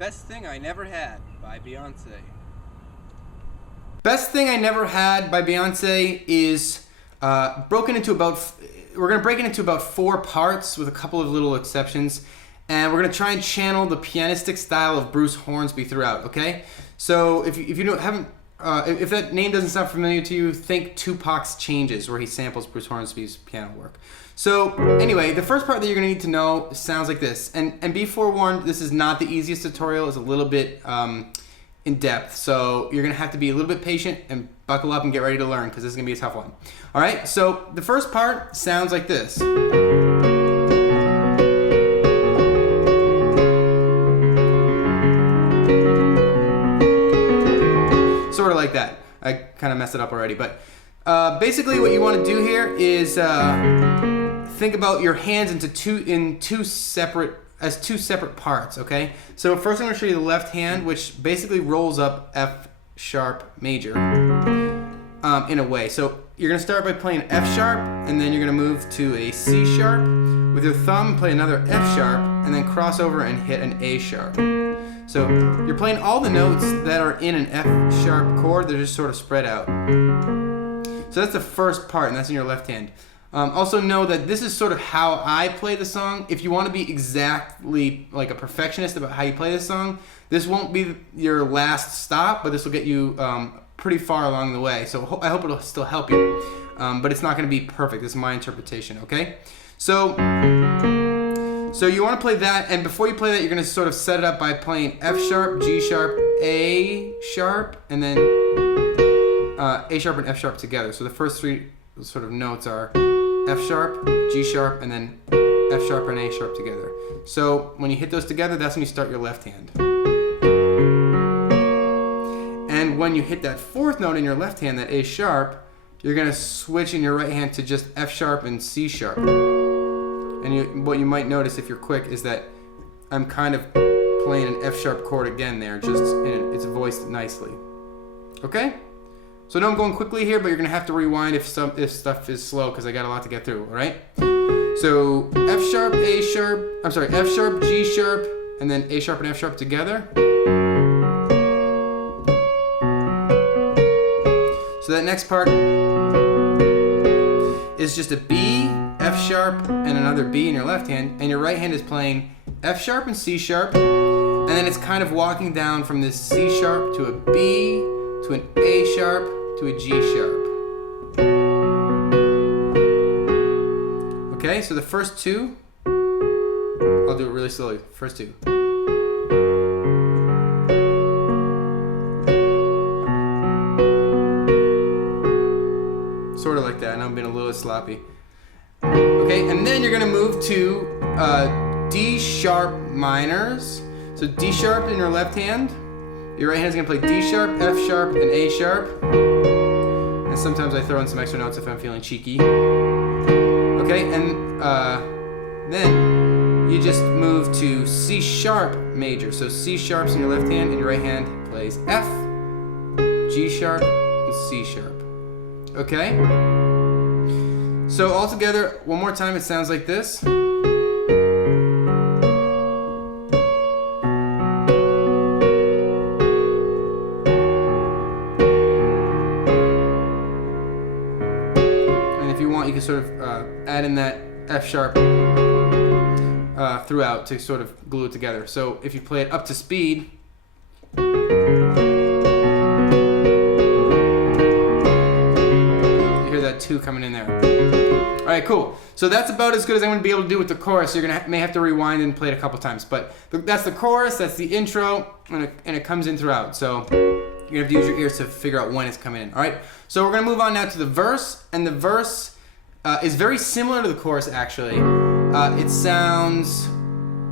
Best Thing I Never Had by Beyonce. Best Thing I Never Had by Beyonce is broken into about, we're going to break it into about 4 parts with a couple of little exceptions. And we're going to try and channel the pianistic style of Bruce Hornsby throughout, okay? So if you don't haven't, if that name doesn't sound familiar to you, think Tupac's Changes, where he samples Bruce Hornsby's piano work. So anyway, the first part that you're going to need to know sounds like this. And be forewarned, this is not the easiest tutorial. It's a little bit in depth. So you're going to have to be a little bit patient and buckle up and get ready to learn, because this is going to be a tough one. All right, so the first part sounds like this. Sort of like that. I kind of messed it up already, but basically what you want to do here is think about your hands into two separate parts, okay? So first I'm going to show you the left hand, which basically rolls up F sharp major in a way. So you're going to start by playing F sharp, and then you're going to move to a C sharp. With your thumb, play another F sharp, and then cross over and hit an A sharp. So you're playing all the notes that are in an F sharp chord. They're just sort of spread out. So that's the first part, and that's in your left hand. Also know that this is sort of how I play the song. If you want to be exactly like a perfectionist about how you play this song, this won't be your last stop, but this will get you pretty far along the way. So I hope it'll still help you, but it's not going to be perfect. This is my interpretation, okay? So you want to play that, and before you play that, you're going to sort of set it up by playing F sharp, G sharp, A sharp, and then A sharp and F sharp together. So the first 3 sort of notes are F sharp, G sharp, and then F sharp and A sharp together. So when you hit those together, that's when you start your left hand. And when you hit that 4th note in your left hand, that A sharp, you're going to switch in your right hand to just F sharp and C sharp. And what you might notice if you're quick is that I'm kind of playing an F sharp chord again there, just and it's voiced nicely. Okay? So I know I'm going quickly here, but you're gonna have to rewind if stuff is slow, because I got a lot to get through. All right? So F sharp, A sharp. I'm sorry, F sharp, G sharp, and then A sharp and F sharp together. So that next part is just a B, F sharp, and another B in your left hand, and your right hand is playing F sharp and C sharp, and then it's kind of walking down from this C sharp to a B, to an A sharp, to a G sharp. Okay, so the first 2, I'll do it really slowly. First 2. Sort of like that. I know I'm being a little sloppy. Okay, and then you're going to move to D sharp minors. So D sharp in your left hand. Your right hand is going to play D sharp, F sharp, and A sharp. And sometimes I throw in some extra notes if I'm feeling cheeky. Okay, and then you just move to C sharp major. So C sharp's in your left hand, and your right hand plays F, G sharp, and C sharp. Okay? So all together, one more time, it sounds like this. And if you want, you can sort of add in that F sharp throughout to sort of glue it together. So if you play it up to speed, you hear that 2 coming in there. All right, cool. So that's about as good as I'm going to be able to do with the chorus. So you're may have to rewind and play it a couple times. But that's the chorus, that's the intro, and it comes in throughout. So you're going to have to use your ears to figure out when it's coming in. All right, so we're going to move on now to the verse. And the verse is very similar to the chorus, actually. It sounds...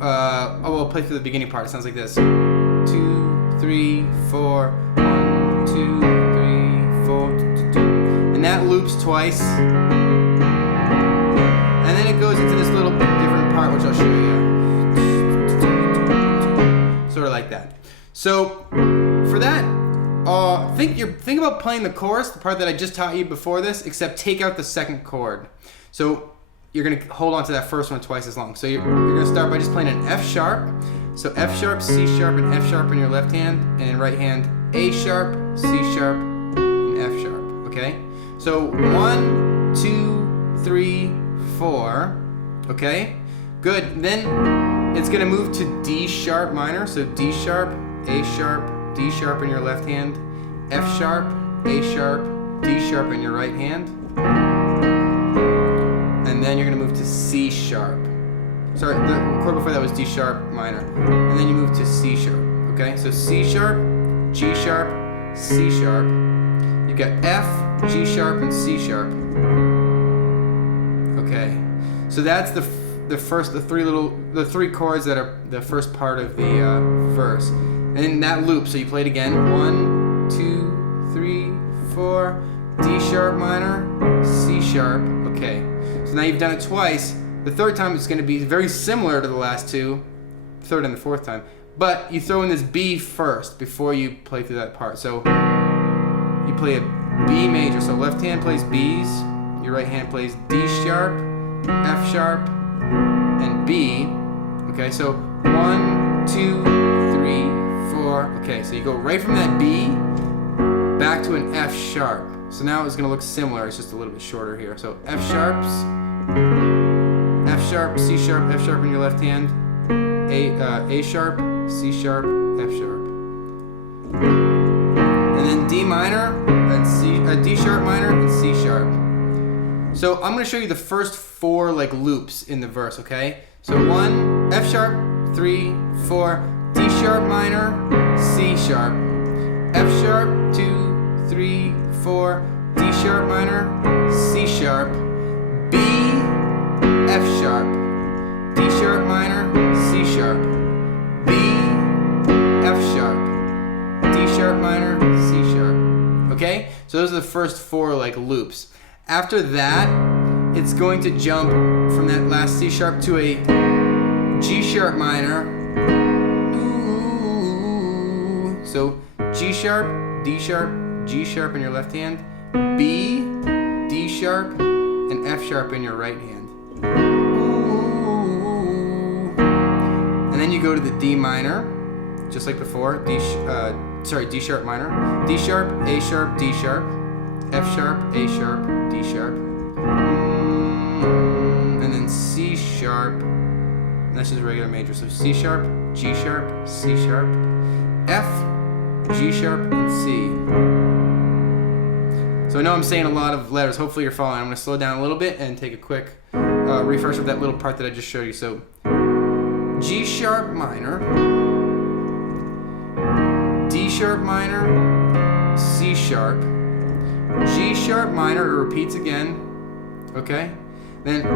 we'll play through the beginning part. It sounds like this. 2, 3, 4, 1, 2, 3, 4, 2, 2. And that loops twice. And then it goes into this little different part, which I'll show you. Sort of like that. So for that, think about playing the chorus, the part that I just taught you before this, except take out the second chord. So you're going to hold on to that first one twice as long. So you're going to start by just playing an F sharp, So F sharp, C sharp, and F sharp in your left hand, and in right hand, A sharp, C sharp, and F sharp. Okay? So 1, 2, 3, 4. Okay? Good. Then it's gonna move to D sharp minor. So D sharp, A sharp, D sharp in your left hand, F sharp, A sharp, D sharp in your right hand. And then you're gonna move to C sharp. Sorry, the chord before that was D sharp minor. And then you move to C sharp. Okay, so C sharp, G sharp, C sharp. You've got F, G sharp, and C sharp. Okay, so that's the three chords that are the first part of the verse. And that loop, so you play it again. 1, 2, 3, 4. D sharp minor, C sharp. Okay, so now you've done it twice. The third time it's going to be very similar to the last two, third and the fourth time. But you throw in this B first before you play through that part. So you play a B major. So left hand plays B's, your right hand plays D sharp, F sharp, and B. Okay, so 1, 2, 3, 4. Okay, so you go right from that B back to an F sharp. So now it's going to look similar, it's just a little bit shorter here. So F sharps, F sharp, C sharp, F sharp in your left hand, A sharp, C sharp, F sharp. And then D minor, and D sharp minor, and C sharp. So I'm going to show you the first 4 like loops in the verse, okay? So 1, F sharp, 3, 4, D sharp minor, C sharp, F sharp, 2, 3, 4, D sharp minor, C sharp, B, F sharp, D sharp minor, C sharp, B, F sharp, D sharp minor, C sharp. Okay? So those are the first 4 like loops. After that, it's going to jump from that last C sharp to a G sharp minor. Ooh. So G sharp, D sharp, G sharp in your left hand, B, D sharp, and F sharp in your right hand. Ooh. And then you go to the D minor, just like before. D sharp minor, D sharp, A sharp, D sharp, F sharp, A sharp, D sharp, and then C sharp. And that's just a regular major. So C sharp, G sharp, C sharp, F, G sharp, and C. So I know I'm saying a lot of letters. Hopefully you're following. I'm going to slow down a little bit and take a quick refresh of that little part that I just showed you. So G sharp minor, D sharp minor, C sharp, G sharp minor, it repeats again. Okay? Then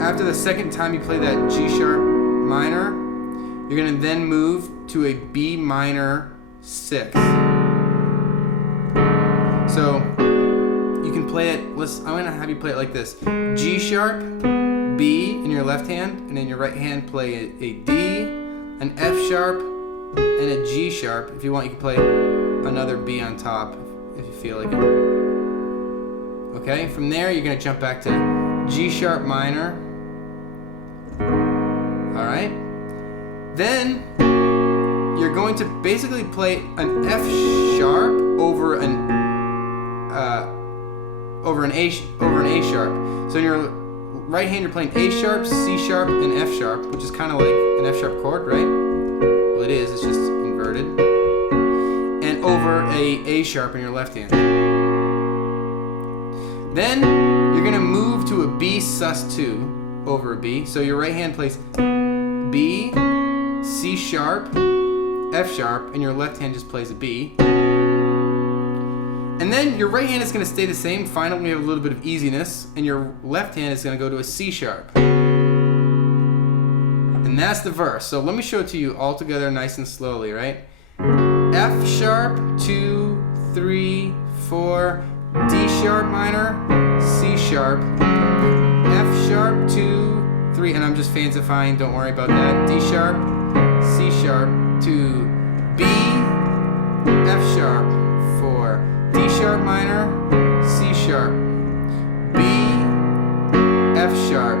after the second time you play that G sharp minor, you're going to then move to a B minor 6. So you can play it, I'm going to have you play it like this. G sharp, B in your left hand, and in your right hand play a D, an F sharp, and a G sharp. If you want, you can play another B on top if you feel like it. Okay, from there you're going to jump back to G sharp minor. Alright. Then you're going to basically play an F sharp over an A sharp. So in your right hand you're playing A sharp, C sharp, and F sharp, which is kind of like an F sharp chord, right? Well, it is. It's just inverted. And over a sharp in your left hand. Then you're gonna move to a B sus2 over a B. So your right hand plays B, C sharp, F sharp, and your left hand just plays a B. And then your right hand is going to stay the same. Finally, we have a little bit of easiness. And your left hand is going to go to a C sharp. And that's the verse. So let me show it to you all together nice and slowly, right? F sharp, 2, 3, 4, D sharp minor, C sharp, F sharp, 2, 3, and I'm just fancifying, don't worry about that. D sharp, C sharp, to B, F sharp, 4, D sharp minor, C sharp, B, F sharp,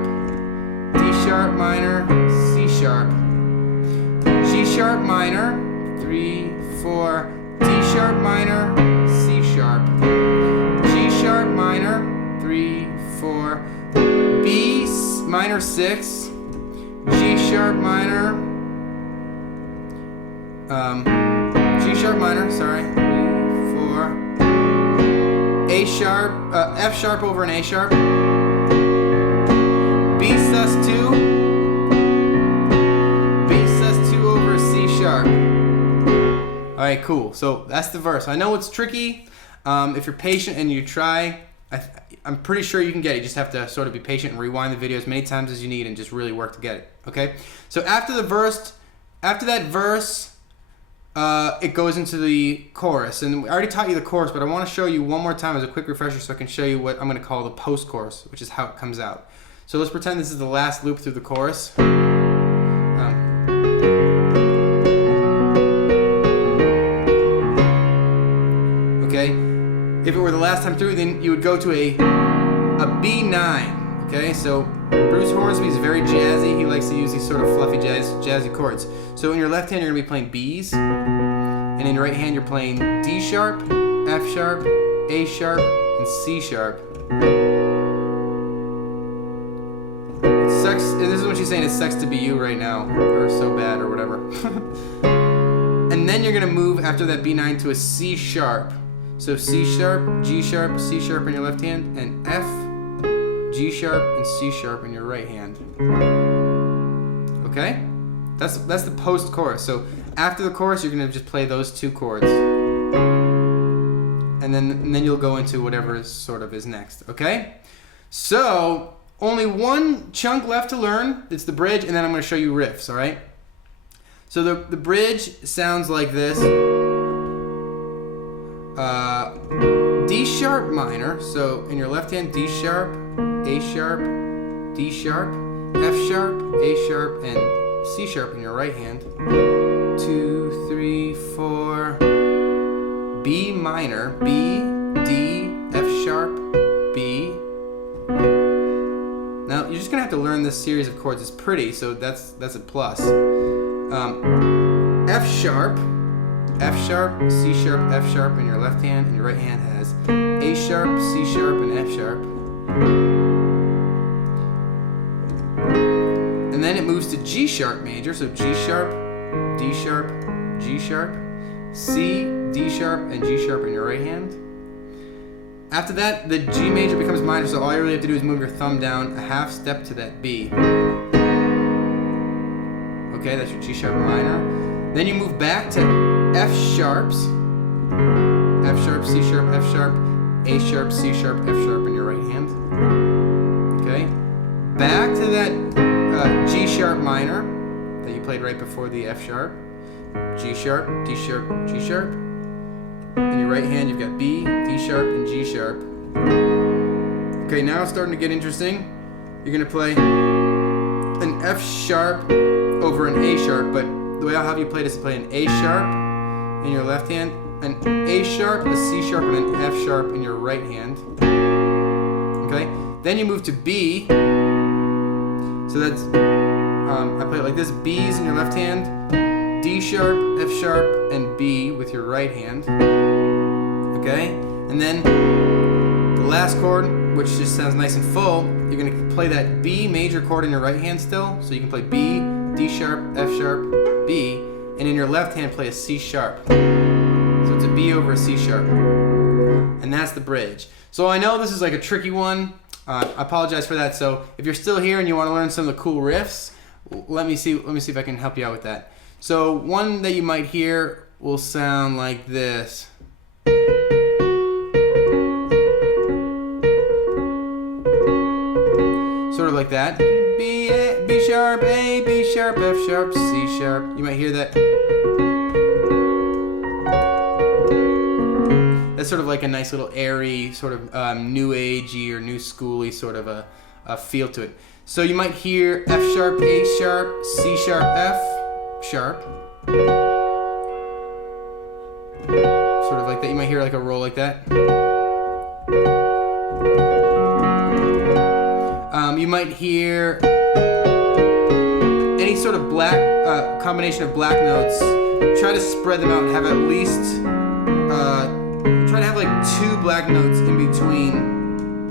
D sharp minor, C sharp, G minor, 3, 4, D sharp minor, C sharp, G sharp minor, 3, 4, B minor 6, G sharp minor, G sharp minor, sorry, 3, 4, A sharp, F sharp over an A sharp, B sus2, B sus2 over a C sharp. Alright, cool. So that's the verse. I know it's tricky. If you're patient and you try, I'm pretty sure you can get it. You just have to sort of be patient and rewind the video as many times as you need and just really work to get it. Okay? So after that verse, it goes into the chorus. And I already taught you the chorus, but I want to show you one more time as a quick refresher so I can show you what I'm going to call the post-chorus, which is how it comes out. So let's pretend this is the last loop through the chorus. Okay? If it were the last time through, then you would go to a B9. Okay? So Bruce Hornsby is very jazzy. He likes to use these sort of fluffy jazzy chords. So in your left hand, you're going to be playing B's. And in your right hand, you're playing D sharp, F sharp, A sharp, and C sharp. And this is what she's saying, it sucks to be you right now, or so bad, or whatever. And then you're going to move after that B9 to a C sharp. So C sharp, G sharp, C sharp in your left hand, and F, G sharp, and C sharp in your right hand. Okay? That's the post-chorus. So after the chorus, you're going to just play those two chords. And then you'll go into whatever is next. Okay? So only one chunk left to learn. It's the bridge, and then I'm going to show you riffs, all right? So the bridge sounds like this. D sharp minor, so in your left hand, D sharp, A sharp, D sharp, F sharp, A sharp, and C sharp in your right hand. 2, 3, 4, B minor, B, D, F sharp, B. Now you're just gonna have to learn this series of chords. It's pretty, so that's a plus. F sharp, F sharp, C sharp, F sharp in your left hand, and your right hand has A sharp, C sharp, and F sharp. And then it moves to G sharp major, so G sharp, D sharp, G sharp, C, D sharp, and G sharp in your right hand. After that, the G major becomes minor, so all you really have to do is move your thumb down a half step to that B. Okay, that's your G sharp minor. Then you move back to F sharps, F sharp, C sharp, F sharp, A sharp, C sharp, F sharp in your right hand. Okay, back to that G sharp minor that you played right before the F sharp, G sharp, D sharp, G sharp. In your right hand, you've got B, D sharp, and G sharp. Okay, now it's starting to get interesting. You're gonna play an F sharp over an A sharp, but the way I'll have you play this is play an A sharp in your left hand, an A sharp, a C sharp, and an F sharp in your right hand. Okay? Then you move to B. So that's, I play it like this. B's in your left hand, D sharp, F sharp, and B with your right hand. Okay? And then the last chord, which just sounds nice and full, you're going to play that B major chord in your right hand still. So you can play B, D sharp, F sharp, B, and in your left hand play a C sharp. So it's a B over a C sharp. And that's the bridge. So I know this is like a tricky one. I apologize for that. So if you're still here and you want to learn some of the cool riffs, let me see if I can help you out with that. So one that you might hear will sound like this. Sort of like that. B sharp, A, B sharp, F sharp, C sharp. You might hear that. That's sort of like a nice little airy, sort of new agey or new schooly sort of a feel to it. So you might hear F sharp, A sharp, C sharp, F sharp. Sort of like that. You might hear like a roll like that. You might hear any sort of black combination of black notes try to spread them out and have at least, try to have like 2 black notes in between,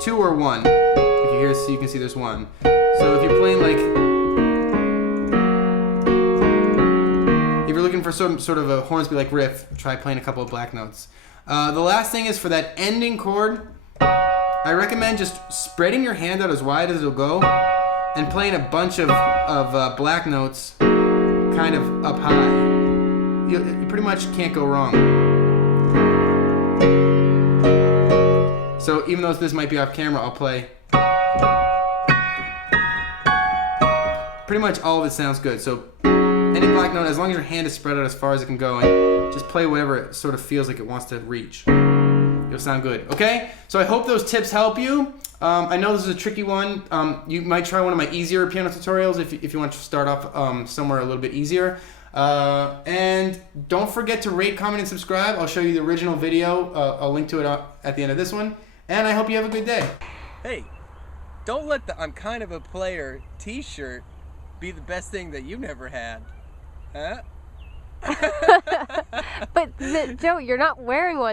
2 or 1. If you hear, so you can see there's 1. So if you're playing like, if you're looking for some sort of a Hornsby-like riff, try playing a couple of black notes. The last thing is for that ending chord, I recommend just spreading your hand out as wide as it'll go and playing a bunch of black notes kind of up high. You pretty much can't go wrong. So even though this might be off camera, I'll play. Pretty much all of it sounds good. So any black note, as long as your hand is spread out as far as it can go, and just play whatever it sort of feels like it wants to reach, it'll sound good. Okay? So I hope those tips help you. I know this is a tricky one. You might try one of my easier piano tutorials if you want to start off somewhere a little bit easier. And don't forget to rate, comment, and subscribe. I'll show you the original video. I'll link to it at the end of this one. And I hope you have a good day. Hey, don't let the "I'm kind of a player" t-shirt be the best thing that you never had. Huh? But Joe, you're not wearing one.